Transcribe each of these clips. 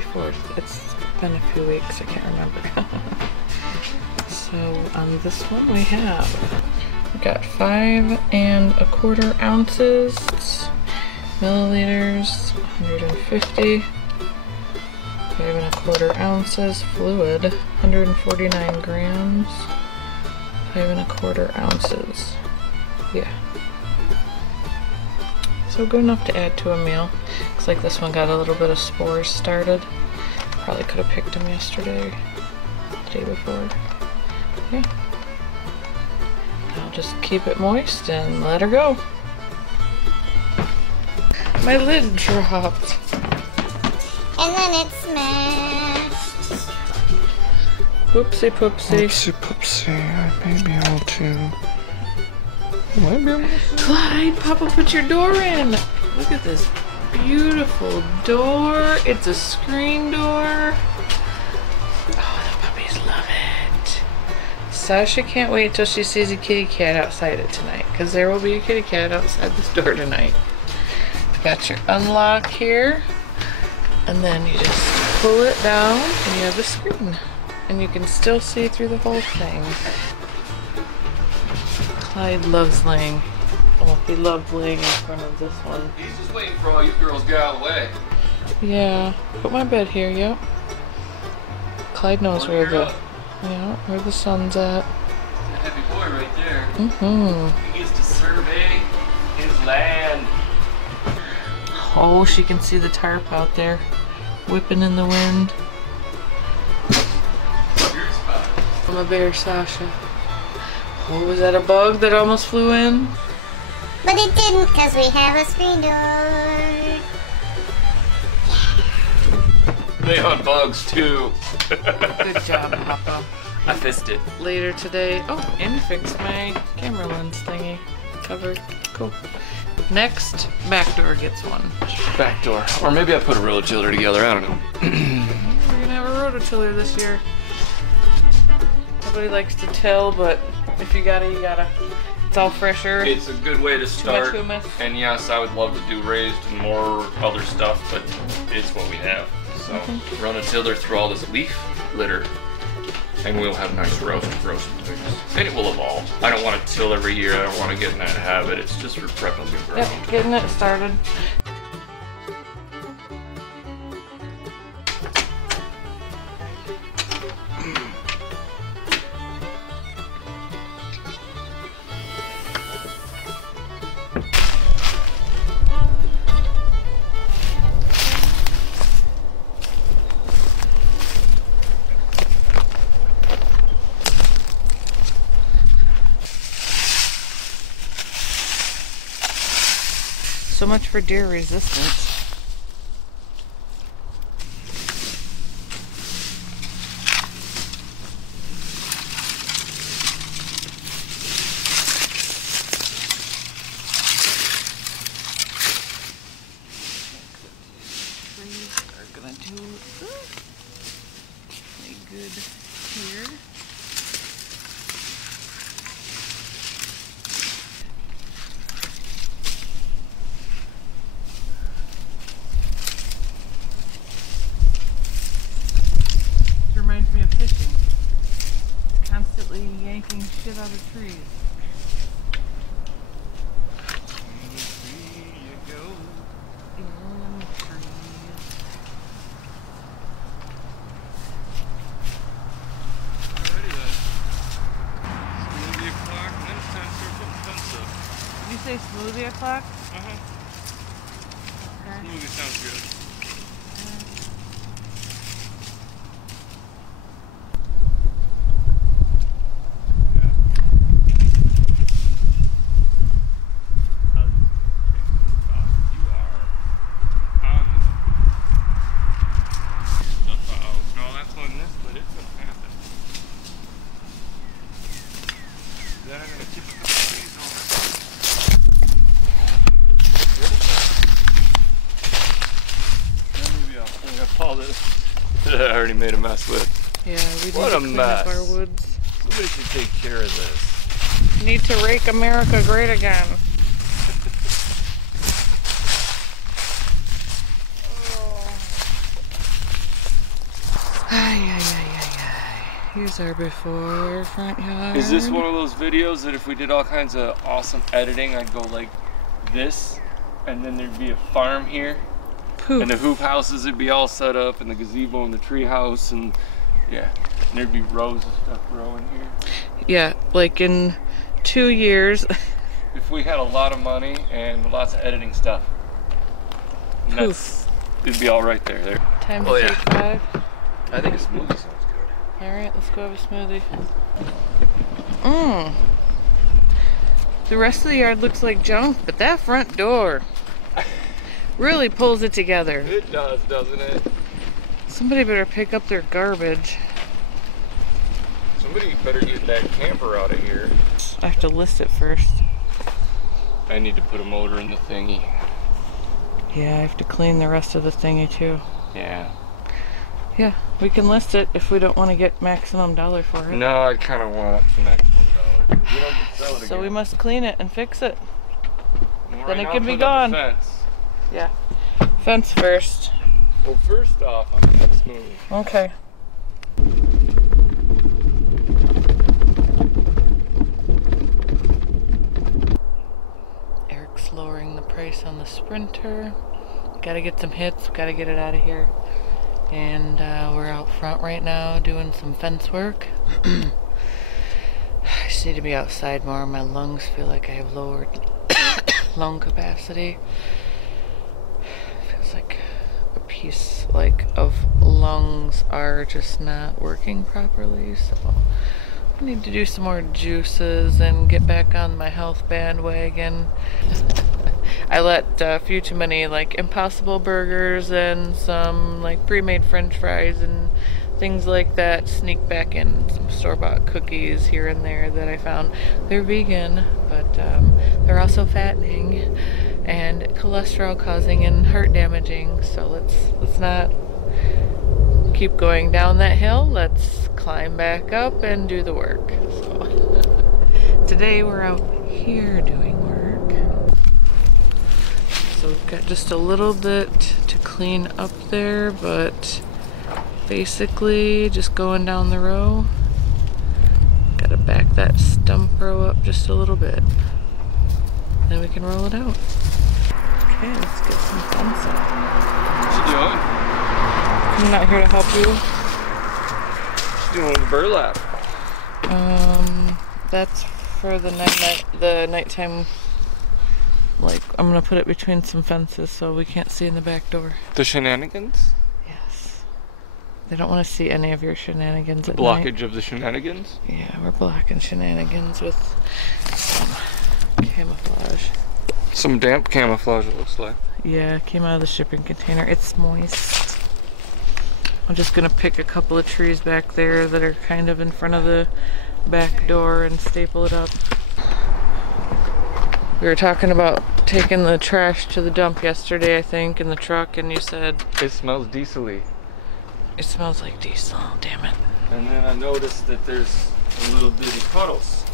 before? It's been a few weeks, I can't remember. So on this one we got 5 1/4 ounces, milliliters, 150, 5 1/4 ounces, fluid, 149 grams, 5 1/4 ounces. Yeah. So good enough to add to a meal. Looks like this one got a little bit of spores started. Probably could have picked them yesterday, the day before. Yeah. I'll just keep it moist and let her go. My lid dropped. And then it smashed. Whoopsie poopsie. Whoopsie poopsie. I may be able to. Clyde, Papa put your door in. Look at this beautiful door. It's a screen door. Oh, the puppies love it. Sasha can't wait till she sees a kitty cat outside it tonight, because there will be a kitty cat outside this door tonight. Got your unlock here, and then you just pull it down and you have a screen, and you can still see through the whole thing. Clyde loves laying. Oh, he loved laying in front of this one. He's just waiting for all you girls to get out of the way. Yeah, put my bed here. Yep. Clyde knows where the sun's at. That heavy boy right there. Mm-hmm. He gets to survey his land. Oh, she can see the tarp out there, whipping in the wind. Your spot. I'm a bear, Sasha. Oh, was that a bug that almost flew in? But it didn't, because we have a screen door. They hunt bugs too. Good job, Papa. I fixed it. Later today. Oh, and fixed my camera lens thingy. Cover. Cool. Next, back door gets one. Back door. Or maybe I put a rototiller together, I don't know. We're gonna have a rototiller this year. Nobody likes to till, but if you gotta, you gotta. It's all fresher. It's a good way to start. Too much humus. And yes, I would love to do raised and more other stuff, but it's what we have. So run a tiller through all this leaf litter, and we'll have nice roasted things. And it will evolve. I don't want to till every year. I don't want to get in that habit. It's just for prepping the ground. Yep, getting it started. So much for deer resistance. Trees are gonna do a good here. Reminds me of fishing. Constantly yanking shit out of trees. Here you go. In trees. Alrighty then. Smoothie o'clock, and then it's time to start putting fun stuff. Did you say smoothie o'clock? Okay. Smoothie sounds good. I already made a mess with. Yeah, we need What to a clean up mess. our woods. Somebody should take care of this. Need to rake America great again. Here's our before front yard. Is this one of those videos that if we did all kinds of awesome editing, I'd go like this, and then there'd be a farm here, Poof. and the hoop houses would be all set up, and the gazebo and the tree house, and yeah, and there'd be rows of stuff growing here. Yeah, like in 2 years. If we had a lot of money and lots of editing stuff, it'd be all right there. Time to take 5. I think a smoothie sounds good. Alright, let's go have a smoothie. The rest of the yard looks like junk, but that front door really pulls it together. It does, doesn't it? Somebody better pick up their garbage. Somebody better get that camper out of here. I have to list it first. I need to put a motor in the thingy. Yeah, I have to clean the rest of the thingy too. Yeah. Yeah, we can list it if we don't want to get maximum dollar for it. No, I kind of want maximum dollar. You don't get to sell it So again. we must clean it and fix it. Well, Then right it now, can be put up gone. a fence. Yeah. Fence first. Well, first off, I'm gonna have a smoothie. Okay. Eric's lowering the price on the Sprinter. Gotta get some hits, gotta get it out of here. And we're out front right now doing some fence work. I just need to be outside more. My lungs feel like I have lowered lung capacity. Feels like a piece of lungs are just not working properly, so I need to do some more juices and get back on my health bandwagon. I let a few too many Impossible burgers and some pre-made french fries and things like that sneak back in. Some store-bought cookies here and there that I found. They're vegan, but they're also fattening and cholesterol causing and heart damaging, so let's not keep going down that hill. Let's climb back up and do the work. So today we're out here doing work. So we've got just a little bit to clean up there, but basically just going down the row. Gotta back that stump row up just a little bit. Then we can roll it out. Okay, let's get some fence up. What you doing? I'm not here to help you. What you doing with the burlap? That's for the nighttime. I'm gonna put it between some fences so we can't see in the back door. The shenanigans? Yes. They don't want to see any of your shenanigans The at blockage night. of the shenanigans? Yeah, we're blocking shenanigans with some camouflage. Some damp camouflage, it looks like. Yeah, it came out of the shipping container. It's moist. I'm just gonna pick a couple of trees back there that are kind of in front of the back door and staple it up. We were talking about taking the trash to the dump yesterday, I think, in the truck, and you said... It smells diesel-y. It smells like diesel, damn it. And then I noticed that there's a little bitty puddles.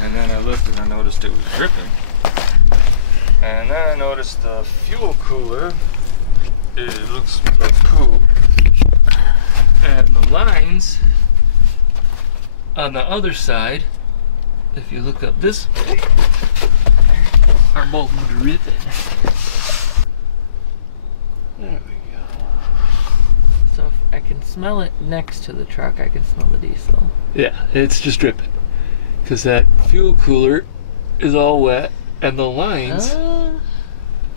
And then I looked and I noticed it was dripping. And then I noticed the fuel cooler, it looks like poo. And the lines on the other side, if you look up this way, are both dripping. There we go. So if I can smell it next to the truck, I can smell the diesel. Yeah, it's just dripping. Because that fuel cooler is all wet, and the lines,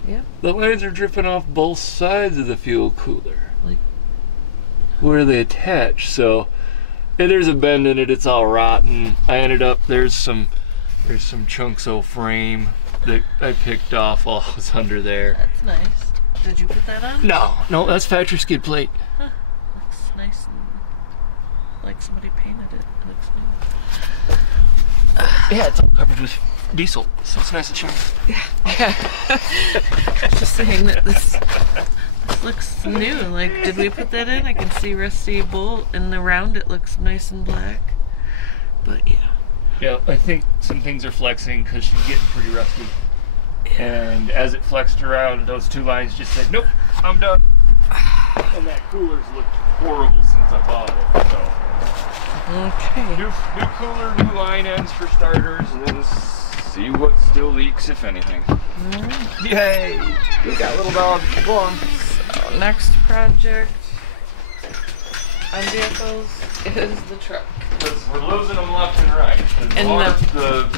yeah. the lines are dripping off both sides of the fuel cooler. Like, where they attach, so there's a bend in it, it's all rotten. I ended up, there's some chunks of frame that I picked off while I was under there. that's nice. Did you put that on? No, that's factory skid plate. Huh. Looks nice and like somebody painted it. It looks new. Yeah, it's all covered with diesel, so it's nice and shiny. Yeah. Just saying that this looks new. Like, did we put that in? I can see rusty bolt, and around it looks nice and black. But yeah. Yeah, I think some things are flexing because she's getting pretty rusty. Yeah. And as it flexed around, those two lines just said, nope, I'm done. And that cooler's looked horrible since I bought it. So Okay. new cooler, new line ends for starters, and then see what still leaks, if anything. Alright. Yay! We got little dog. Go on. So next project on vehicles is the truck. Because we're losing them left and right. The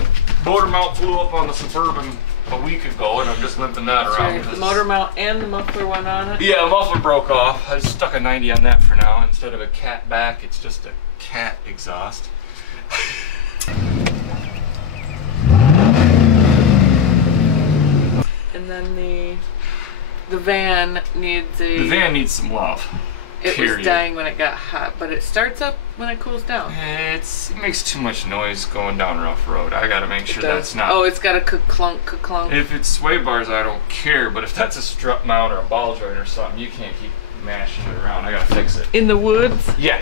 motor mount flew up on the Suburban a week ago, and I'm just limping that around. The motor mount and the muffler went on it? Yeah, the muffler broke off. I just stuck a 90 on that for now. Instead of a cat back, it's just a cat exhaust. And then the van needs The van needs some love. It period. was dying when it got hot, but it starts up when it cools down. It makes too much noise going down rough road. I gotta make sure that's not. Oh, it's got a ka-clunk, ka-clunk. If it's sway bars, I don't care, but if that's a strut mount or a ball joint or something, you can't keep mashing it around. I gotta fix it. In the woods? Yeah.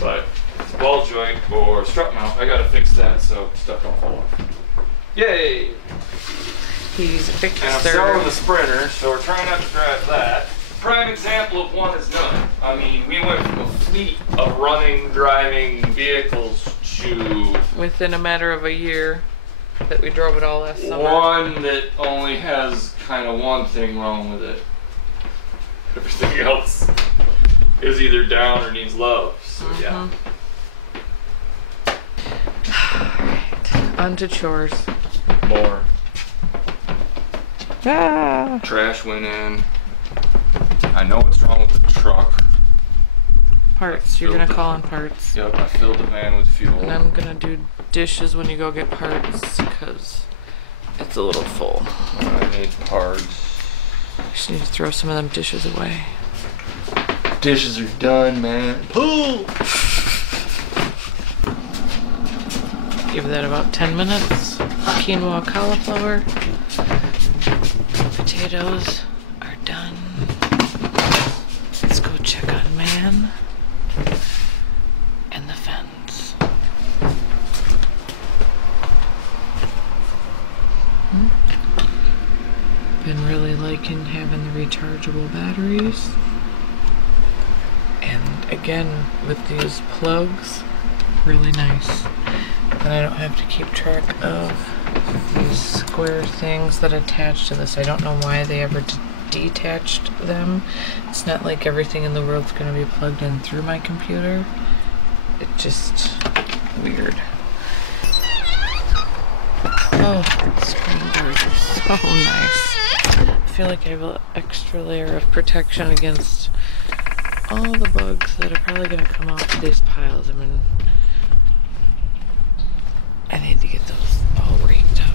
But it's a ball joint or strut mount, I gotta fix that so stuff don't fall off. Yay! He's a fixer. And I'm selling the Sprinter, so we're trying not to drive that. Prime example of one is none. I mean, we went from a fleet of running, driving vehicles to within a matter of a year that we drove it all last summer. One that only has kind of one thing wrong with it. Everything else is either down or needs love. So yeah. Alright, on to chores. More. Ah. Trash went in. I know what's wrong with the truck. Parts. You're gonna call on parts. Yep, I filled the van with fuel. And I'm gonna do dishes when you go get parts because it's a little full. I need parts. Just need to throw some of them dishes away. Dishes are done, man. Pull! Give that about 10 minutes. Quinoa, cauliflower. Potatoes are done. Let's go check on Man and the fence. Been really liking having the rechargeable batteries. And again, with these plugs, really nice. And I don't have to keep track of these square things that attach to this. I don't know why they ever detached them. It's not like everything in the world's going to be plugged in through my computer. It's just weird. Oh, screen doors are so nice. I feel like I have an extra layer of protection against all the bugs that are probably going to come off these piles. I mean, I need to get those all raked up.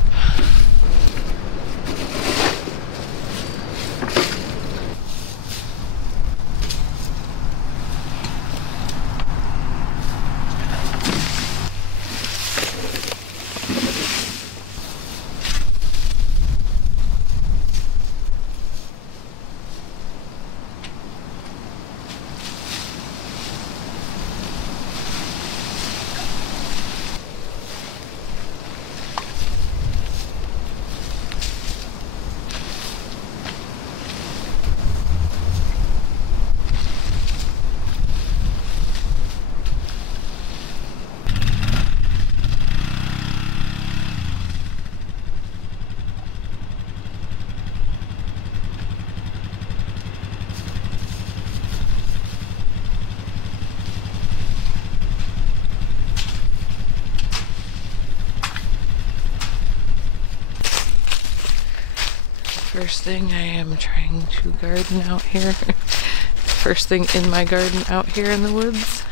First thing I am trying to garden out here. First thing in my garden out here in the woods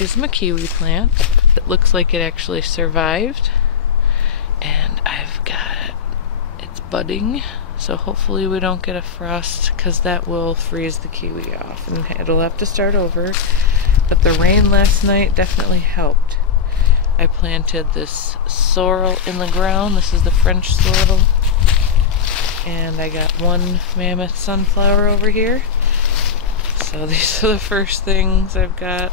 is my kiwi plant. It looks like it actually survived. And I've got, it's budding. So hopefully we don't get a frost because that will freeze the kiwi off and it'll have to start over. But the rain last night definitely helped. I planted this sorrel in the ground. This is the French sorrel. And I got one mammoth sunflower over here. So these are the first things I've got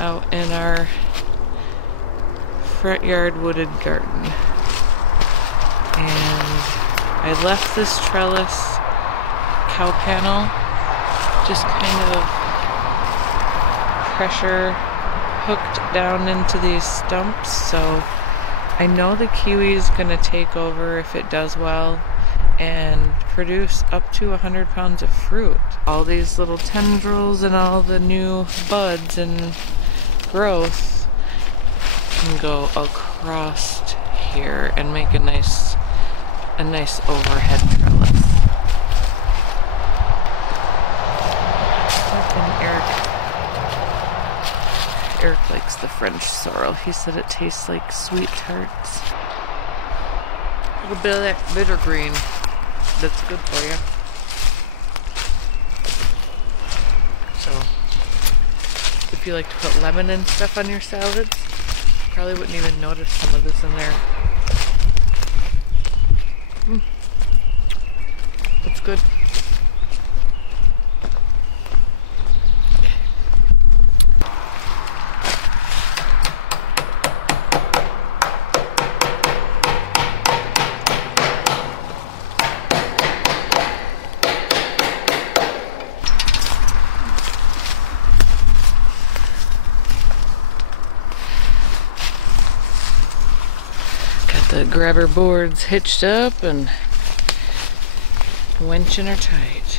out in our front yard wooded garden. And I left this trellis cow panel just kind of pressure hooked down into these stumps, so I know the kiwi is going to take over if it does well and produce up to 100 pounds of fruit. All these little tendrils and all the new buds and growth can go across here and make a nice overhead trellis. Eric likes the French sorrel. He said it tastes like sweet tarts. A little bit of that bitter green. That's good for you. So, if you like to put lemon and stuff on your salads, you probably wouldn't even notice some of this in there. That's good. The grabber boards hitched up and winching her tight.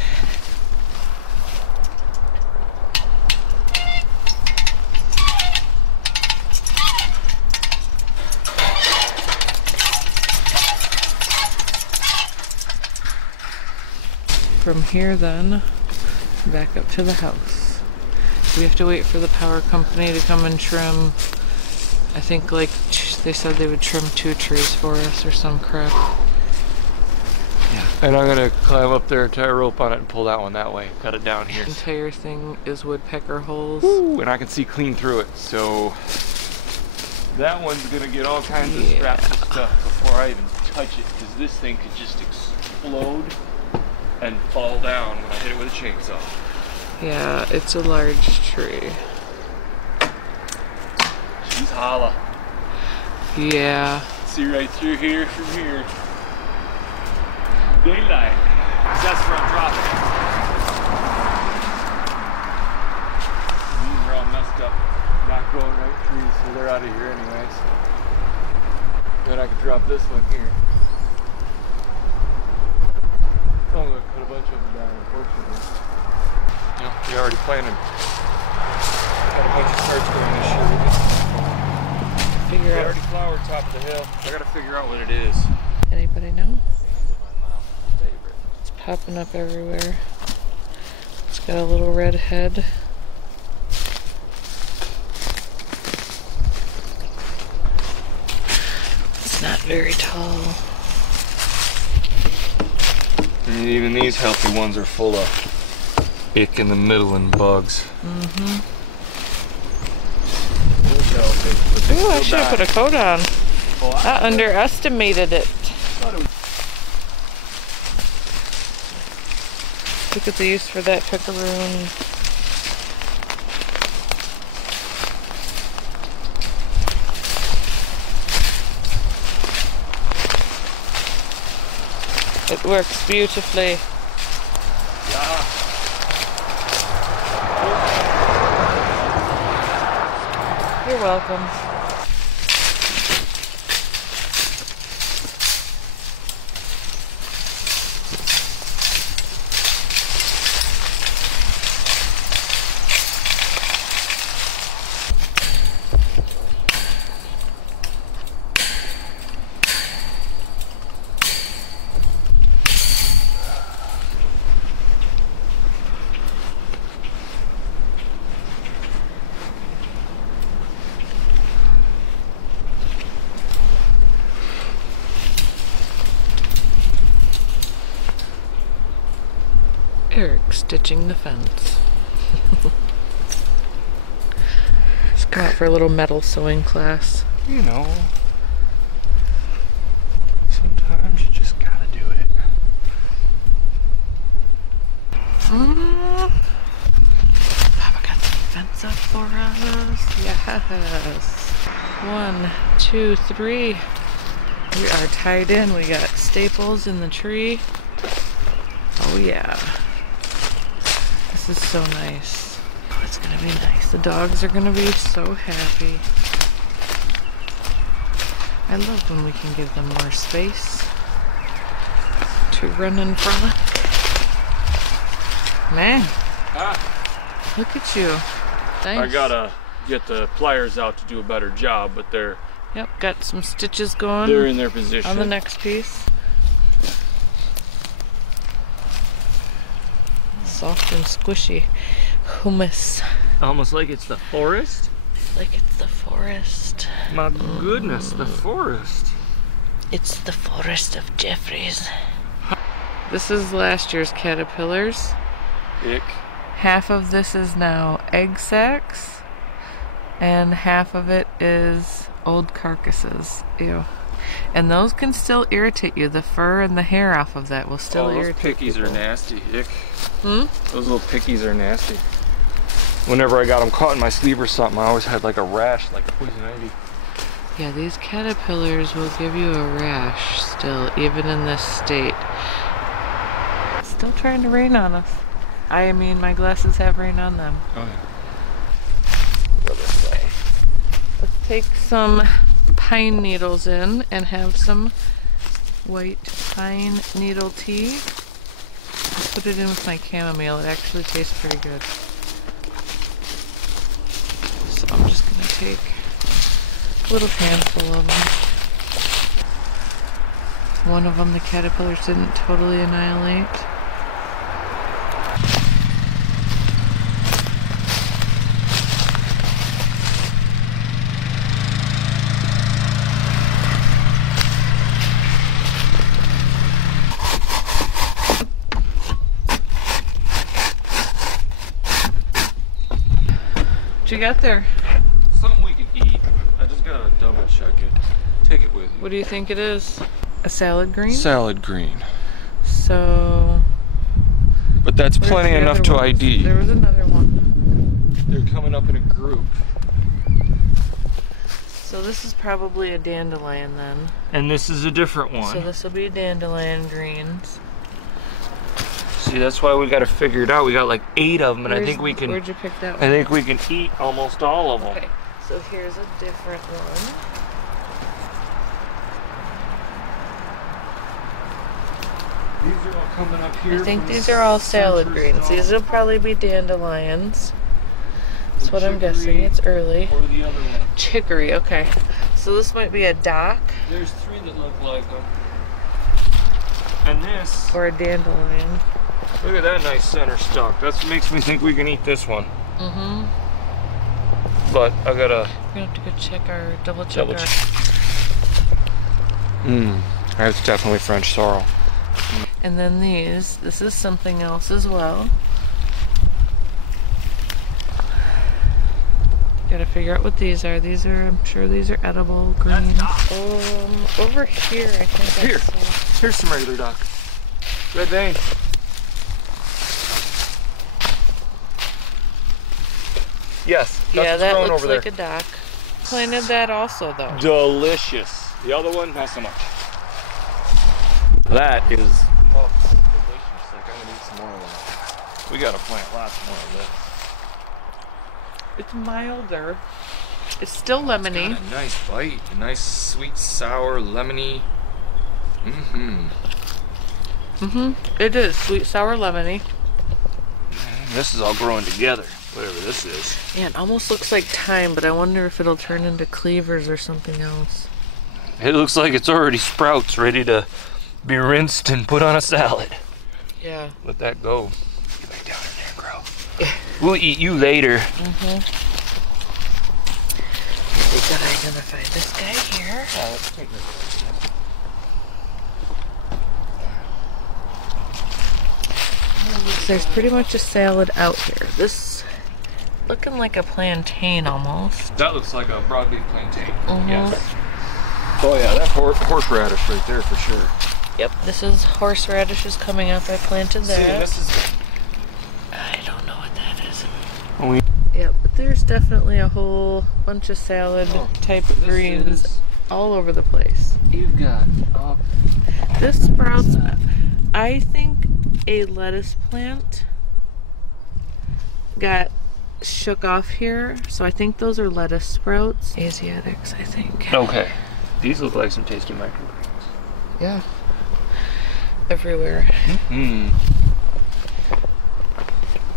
From here then, back up to the house. We have to wait for the power company to come and trim, I think like they said they would trim 2 trees for us or some crap. Yeah. And I'm gonna climb up there, tie a rope on it, and pull that one that way. Cut it down here. The entire thing is woodpecker holes. Woo, and I can see clean through it, so that one's gonna get all kinds of straps and stuff before I even touch it, because this thing could just explode and fall down when I hit it with a chainsaw. Yeah, it's a large tree. She's holla. Yeah. See right through here from here. Daylight. That's where I'm dropping it. These are all messed up, not growing right trees, so they're out of here anyways. Then I could drop this one here. Oh, I'm gonna cut a bunch of them down, unfortunately. Yeah, we already planted. Got a bunch of starts going this year. Figure out. Already flowered top of the hill. I gotta figure out what it is. Anybody know? It's popping up everywhere. It's got a little red head. It's not very tall. And even these healthy ones are full of ick in the middle and bugs. Mm-hmm. Ooh, I should have put a coat on. I underestimated it. Look at the use for that pickaroon. It works beautifully. Yeah. You're welcome. Eric stitching the fence. Just come out for a little metal sewing class. You know, sometimes you just gotta do it. Papa got the fence up for us. Yes. 1, 2, 3. We are tied in. We got staples in the tree. Oh yeah. This This is so nice. Oh, it's gonna be nice. The dogs are gonna be so happy. I love when we can give them more space to run and frolic. Man, look at you. Nice. I gotta get the pliers out to do a better job, but they're got some stitches going. in their position on the next piece. Soft and squishy. Hummus. Almost like it's the forest. Like it's the forest. My goodness, the forest. It's the forest of Jeffries. This is last year's caterpillars. Ick. Half of this is now egg sacs, and half of it is old carcasses. Ew. And those can still irritate you. The fur and the hair off of that will still irritate those pickies people. are nasty. Ick. Hmm? Those little pickies are nasty. Whenever I got them caught in my sleeve or something, I always had like a rash, like a poison ivy. Yeah, these caterpillars will give you a rash still, even in this state. It's still trying to rain on us. I mean, my glasses have rain on them. Oh yeah. Go this way. Let's take some pine needles in and have some white pine needle tea. I'll put it in with my chamomile. It actually tastes pretty good. So I'm just gonna take a little handful of them. One of them the caterpillars didn't totally annihilate. What you got there? Something we can eat. I just gotta double check it. Take it with you. What do you think it is? A salad green? Salad green. So... But that's where's plenty the enough other to ones? ID. There was another one. They're coming up in a group. So this is probably a dandelion then. And this is a different one. So this will be dandelion greens. See, that's why we gotta figure it out. We got like 8 of them, and I think we can. Where'd you pick that one? I think we can eat almost all of them. Okay, so here's a different one. These are all coming up here. I think these are all salad greens. These will probably be dandelions. That's what I'm guessing. It's early. Or the other one. Chicory, okay. So this might be a dock There's 3 that look like them. And this. or a dandelion. Look at that nice center stalk. That's what makes me think we can eat this one. Mm-hmm. But I gotta. We're gonna have to go check our double check. That's definitely French sorrel. And then these. This is something else as well. Gotta figure out what these are. These are, I'm sure these are edible greens. Over here, I think Here. that's Here's some regular duck. Red vein. Yes, that's yeah, what's that growing looks over like there. a dock. Planted that also, though. Delicious. The other one, not so much. That is delicious. Like, I'm gonna eat some more of that. We gotta plant lots more of this. It's milder. It's still lemony. Got a nice bite. A nice sweet, sour, lemony. It is sweet, sour, lemony. This is all growing together, whatever this is. Yeah, it almost looks like thyme, but I wonder if it'll turn into cleavers or something else. It looks like it's already sprouts, ready to be rinsed and put on a salad. Yeah. Let that go. Get back down in there and grow. We'll eat you later. We gotta identify this guy here. Let's take this. There's pretty much a salad out here. This looking like a plantain almost. That looks like a broadleaf plantain. Mhm. Yes. Oh yeah, that horseradish right there for sure. Yep, this is horseradishes coming up. I planted that. See, this is. I don't know what that is. Oh, we. Yeah, but there's definitely a whole bunch of salad type of greens all over the place. You've got. This sprouts, I think, a lettuce plant. got shook off here, so I think those are lettuce sprouts. Asiatics, I think. Okay. These look like some tasty microgreens. Yeah. Everywhere. Mm-hmm.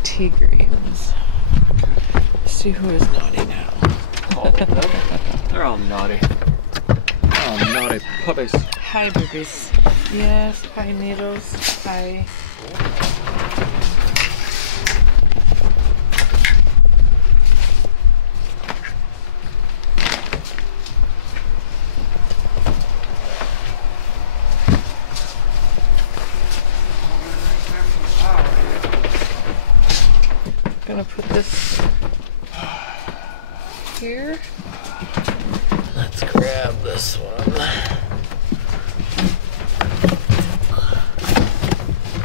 Tea greens. Let's see who is naughty now. They're all naughty. Oh, naughty puppies. Hi, boobies. Yes, hi, needles. Hi. Gonna put this here. Let's grab this one.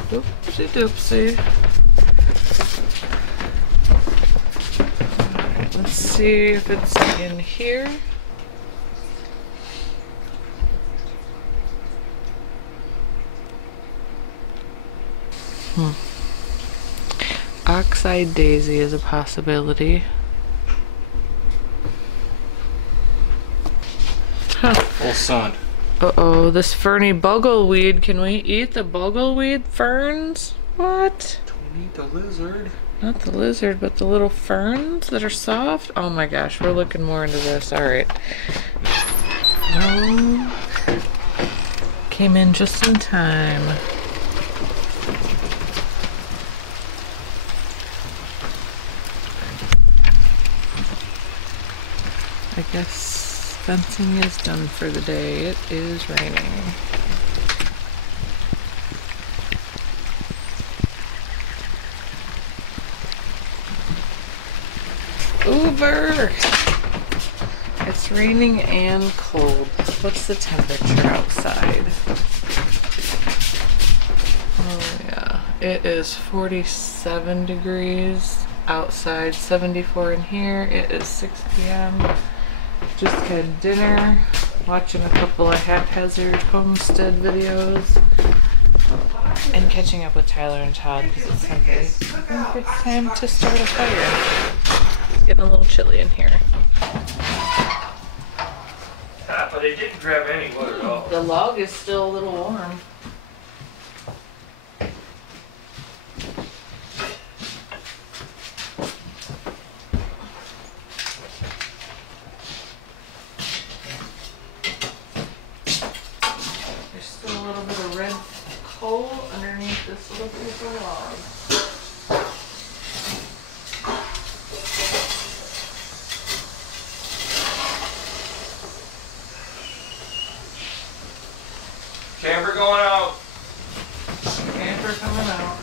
Oopsie doopsie. Alright, let's see if it's in here. Oxeye daisy is a possibility. Huh. Full sun. Uh-oh, this ferny bugleweed. Can we eat the bugleweed ferns? What? Don't eat the lizard. Not the lizard, but the little ferns that are soft? Oh my gosh, we're looking more into this. Alright. No. Came in just in time. I guess fencing is done for the day. It is raining. Uber! It's raining and cold. What's the temperature outside? Oh yeah, it is 47 degrees outside, 74 in here. It is 6 p.m. Just had dinner, watching a couple of haphazard homestead videos, and catching up with Tyler and Todd because it's Sunday. I think it's time to start a fire. It's getting a little chilly in here. But they didn't grab any wood at all. The log is still a little warm. There's still a little bit of red coal underneath this little piece of log. Camper going out. Camper coming out.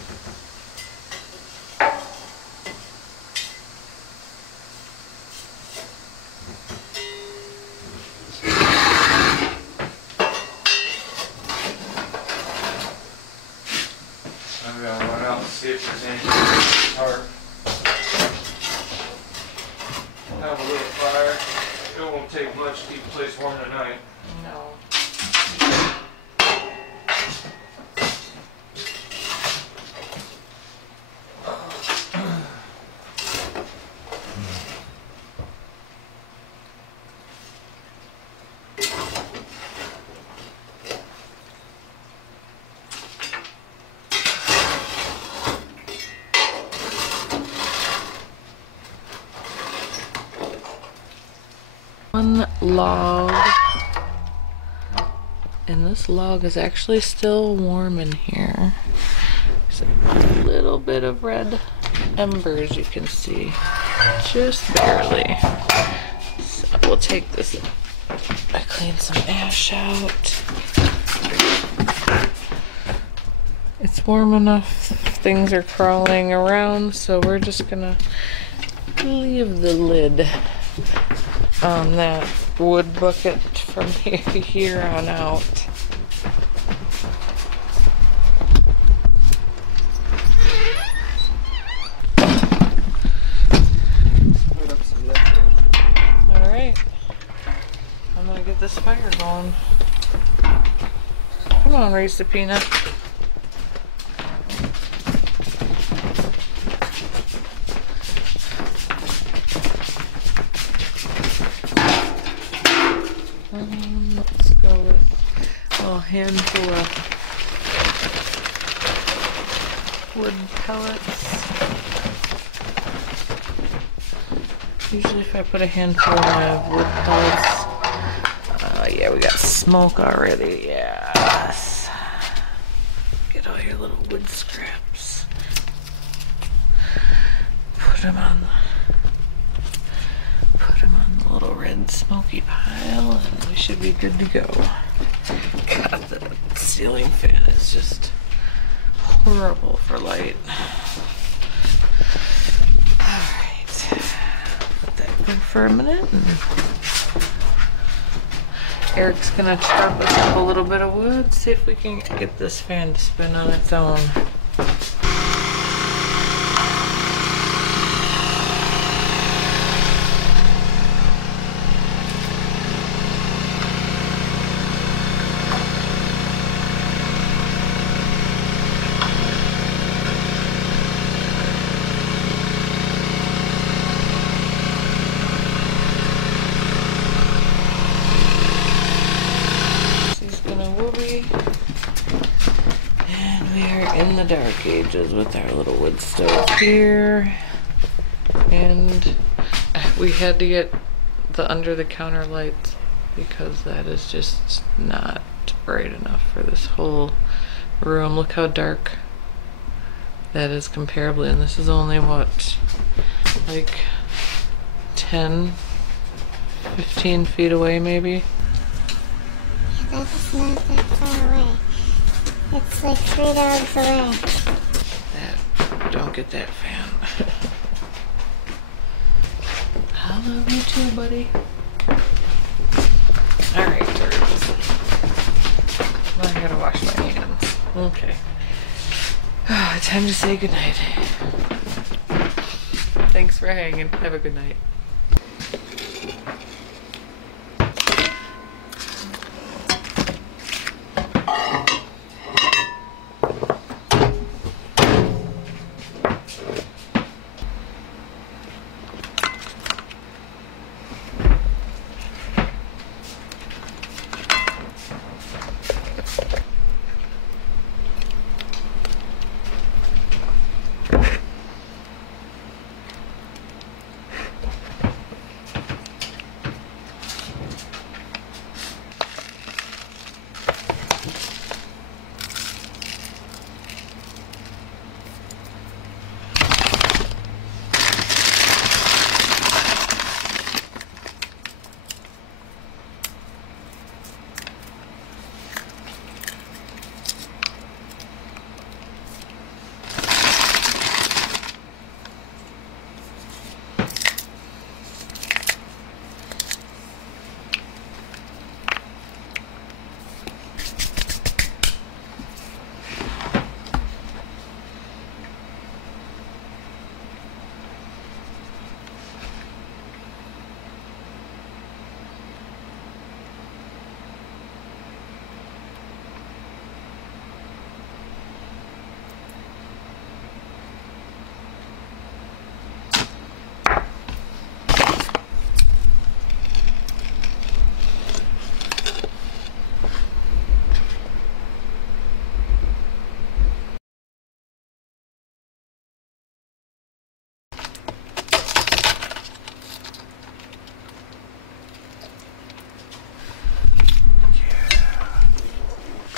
I'm gonna run out and see if there's anything in the tarp. We'll have a little fire. It won't take much to keep the place warm tonight. No. One log, and this log is actually still warm in here. There's a little bit of red embers you can see, just barely. So we'll take this, I cleaned some ash out. It's warm enough, things are crawling around, so we're just gonna leave the lid on that wood bucket from here on out. Alright, I'm gonna get this fire going. Come on, Reese the Peanut. Let's go with a little handful of wood pellets. Usually if I put a handful of wood pellets, yeah, we got smoke already, yes. Get all your little wood scraps. Put them on the little red smoky pile and we should be good to go. God, the ceiling fan is just horrible for light. Alright, let that go for a minute. And Eric's gonna chop us up a little bit of wood, see if we can get this fan to spin on its own. In the dark ages with our little wood stove here, and we had to get the under the counter lights because that is just not bright enough for this whole room. Look how dark that is comparably, and this is only what, like 10-15 feet away maybe. Yeah, that is not that far away. It's like 3 dogs away. Don't get that fan. I love you too, buddy. Alright, turtles. Well, I gotta wash my hands. Okay. Time to say goodnight. Thanks for hanging. Have a good night.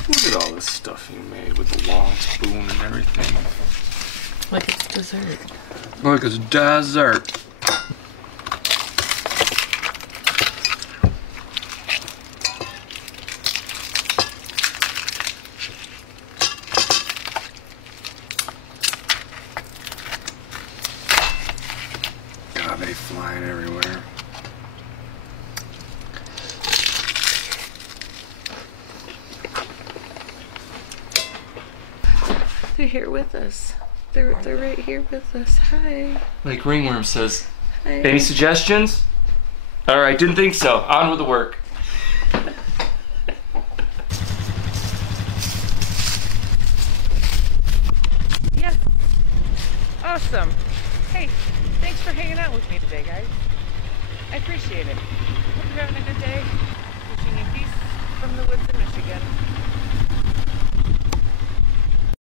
Look at all this stuff you made with the long spoon and everything. Like it's dessert. Like it's dessert. God, they flying everywhere. They're here with us. They're right here with us. Hi. Like Ringworm says, Hi. any suggestions? Alright, didn't think so. On with the work. Yes. Awesome. Hey, thanks for hanging out with me today, guys. I appreciate it. Hope you're having a good day. Wishing you peace, from the woods in Michigan.